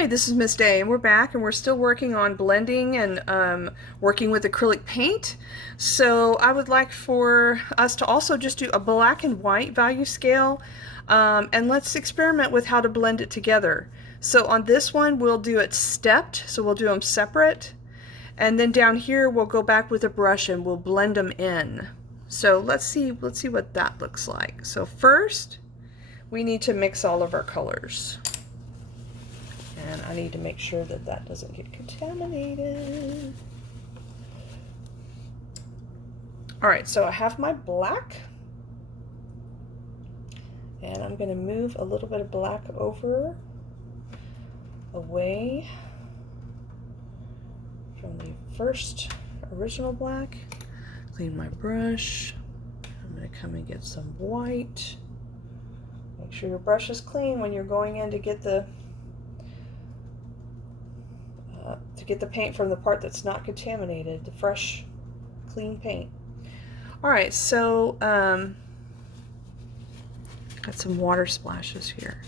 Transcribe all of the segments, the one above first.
Hi, this is Miss Day, and we're back, and we're still working on blending and working with acrylic paint. So I would like for us to also just do a black and white value scale, and let's experiment with how to blend it together. So on this one, we'll do it stepped, so we'll do them separate, and then down here we'll go back with a brush and we'll blend them in. So let's see what that looks like. So first, we need to mix all of our colors. And I need to make sure that that doesn't get contaminated. All right, so I have my black. And I'm going to move a little bit of black away from the first original black. Clean my brush. I'm going to come and get some white. Make sure your brush is clean when you're going in to get the paint from the part that's not contaminated, the fresh, clean paint. All right, so got some water splashes here.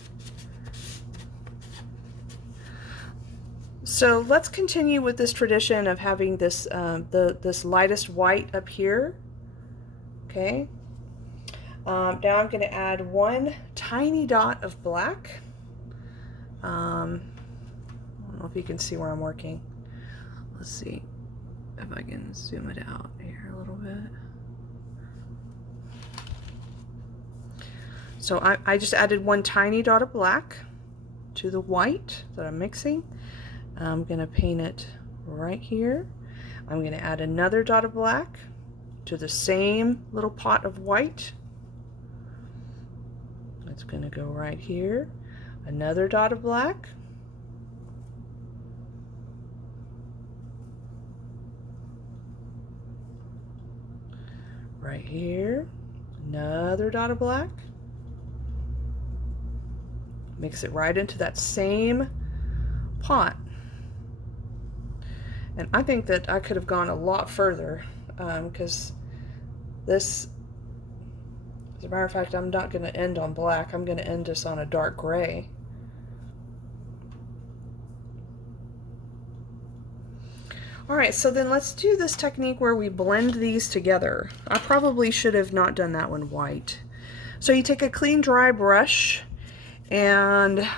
So let's continue with this tradition of having this this lightest white up here. Okay. Now I'm going to add one tiny dot of black. I don't know if you can see where I'm working. Let's see if I can zoom it out here a little bit. So I just added one tiny dot of black to the white that I'm mixing. I'm going to paint it right here. I'm going to add another dot of black to the same little pot of white. It's going to go right here. Another dot of black. Right here, another dot of black. Mix it right into that same pot. And I think that I could have gone a lot further because this, as a matter of fact, I'm not going to end on black. I'm going to end this on a dark gray. All right, so then let's do this technique where we blend these together. I probably should have not done that one white. So you take a clean, dry brush and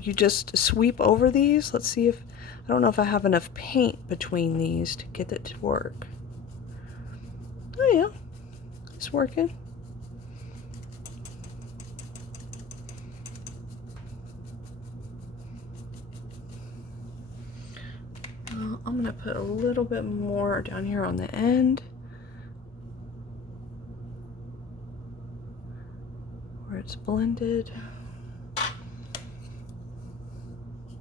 you just sweep over these. Let's see if, I don't know if I have enough paint between these to get it to work. Oh yeah, it's working. I'm going to put a little bit more down here on the end where it's blended.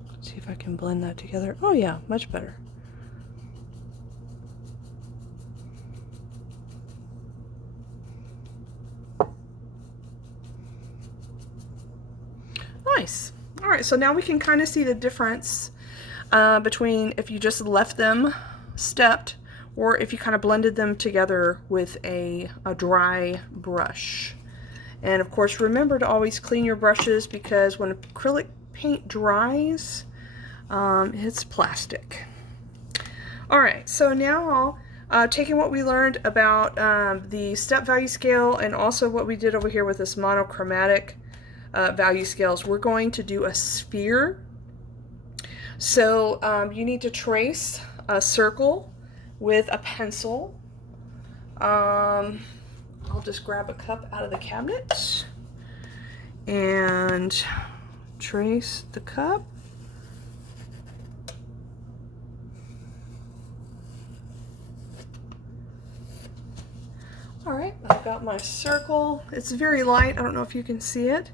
Let's see if I can blend that together. Oh yeah, much better. Nice. All right, so now we can kind of see the difference between if you just left them stepped or if you kind of blended them together with a dry brush. And of course, remember to always clean your brushes because when acrylic paint dries, it's plastic. All right, so now taking what we learned about the step value scale and also what we did over here with this monochromatic value scales, we're going to do a sphere. So you need to trace a circle with a pencil. I'll just grab a cup out of the cabinet and trace the cup. All right, I've got my circle. It's very light. I don't know if you can see it.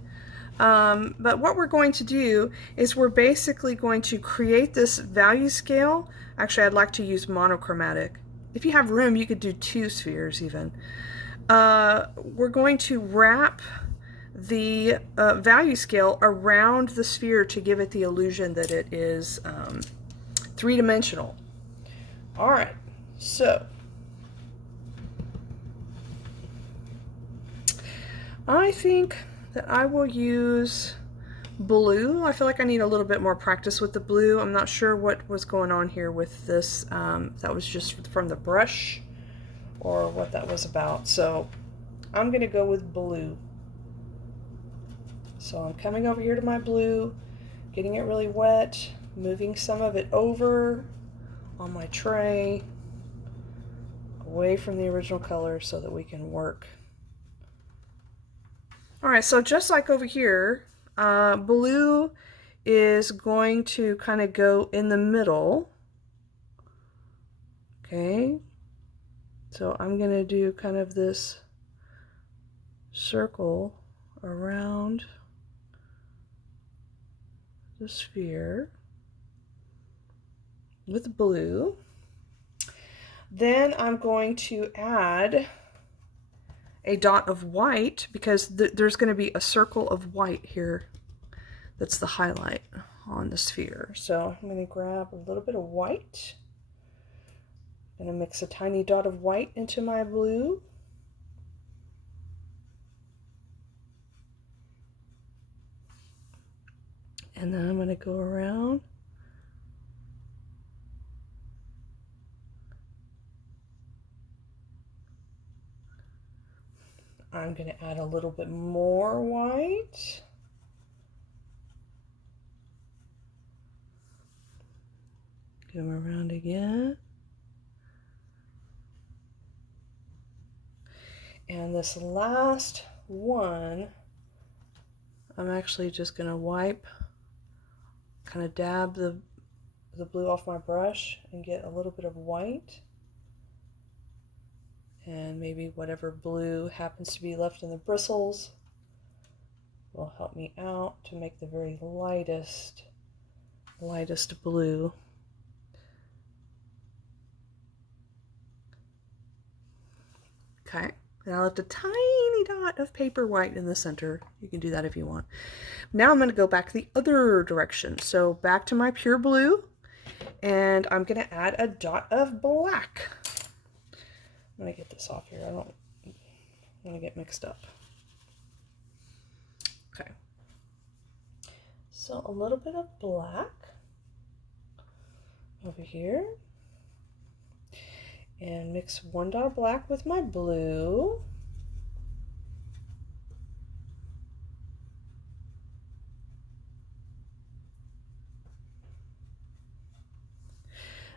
But what we're going to do is we're basically going to create this value scale. Actually, I'd like to use monochromatic. If you have room, you could do two spheres even. We're going to wrap the value scale around the sphere to give it the illusion that it is three-dimensional. All right, so I think that I will use blue. I feel like I need a little bit more practice with the blue. I'm not sure what was going on here with this. That was just from the brush or what that was about. So I'm going to go with blue. So I'm coming over here to my blue, getting it really wet, moving some of it over on my tray, away from the original color so that we can work. All right, so just like over here, blue is going to kind of go in the middle. Okay, so I'm going to do kind of this circle around the sphere with blue. Then I'm going to add a dot of white because there's going to be a circle of white here that's the highlight on the sphere. So I'm going to grab a little bit of white. I'm going to mix a tiny dot of white into my blue. And then I'm going to go around. I'm going to add a little bit more white. Go around again. And this last one, I'm actually just going to wipe, kind of dab the blue off my brush and get a little bit of white. And maybe whatever blue happens to be left in the bristles will help me out to make the very lightest blue. Okay, and I left a tiny dot of paper white in the center. You can do that if you want. Now I'm going to go back the other direction. So back to my pure blue, and I'm going to add a dot of black. I'm going to get this off here. I don't want to get mixed up. Okay. So a little bit of black over here. And mix one dot of black with my blue.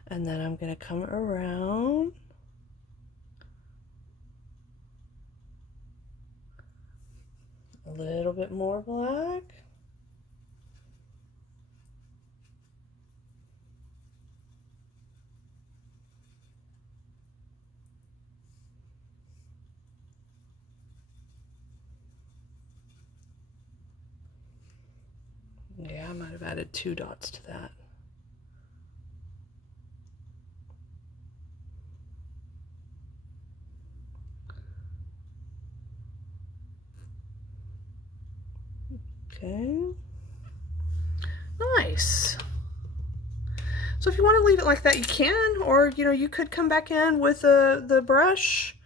And then I'm going to come around. A little bit more black. Yeah, I might have added 2 dots to that. Okay. Nice. So if you want to leave it like that, you can, or you could come back in with the brush.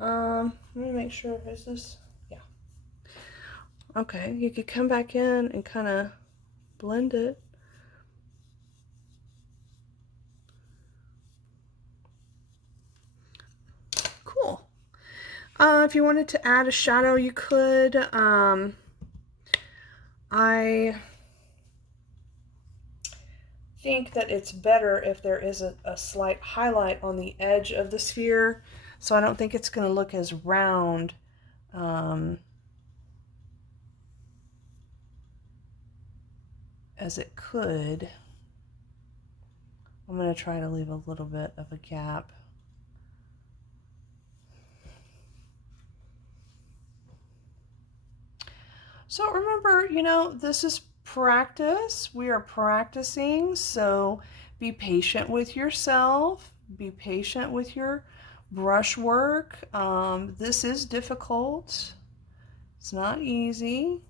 Let me make sure, is this? Yeah. Okay, you could come back in and kind of blend it. Cool. If you wanted to add a shadow, you could. I think that it's better if there is a slight highlight on the edge of the sphere, so I don't think it's going to look as round as it could. I'm going to try to leave a little bit of a gap. So remember, this is practice. We are practicing, so be patient with yourself. Be patient with your brush work. This is difficult. It's not easy.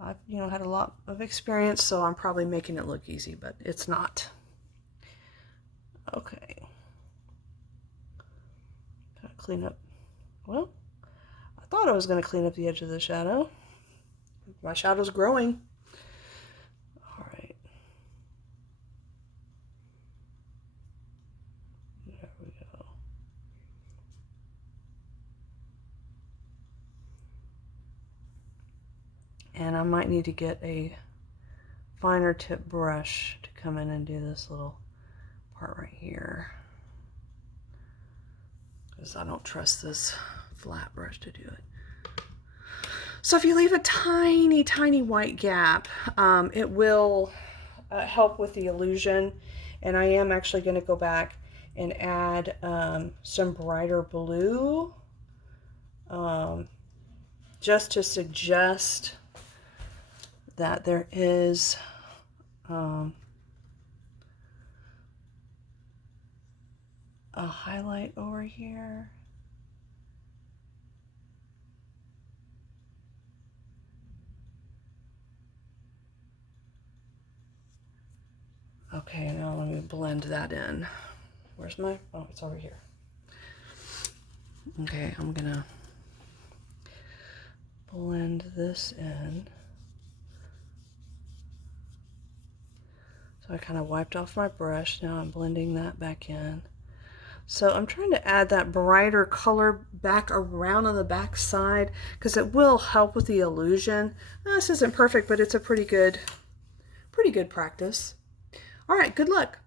I've had a lot of experience, so I'm probably making it look easy, but it's not. Okay. Gotta clean up. Well, I thought thought I was going to clean up the edge of the shadow. My shadow's growing. All right. There we go. And I might need to get a finer tip brush to come in and do this little part right here, because I don't trust this flat brush to do it. So if you leave a tiny, tiny white gap, it will help with the illusion. And I am actually going to go back and add some brighter blue, just to suggest that there is a highlight over here. Okay, now let me blend that in. Where's my, oh, it's over here. Okay, I'm gonna blend this in. So I kind of wiped off my brush. Now I'm blending that back in. So I'm trying to add that brighter color back around on the back side because it will help with the illusion. This isn't perfect, but it's a pretty good practice. All right, good luck.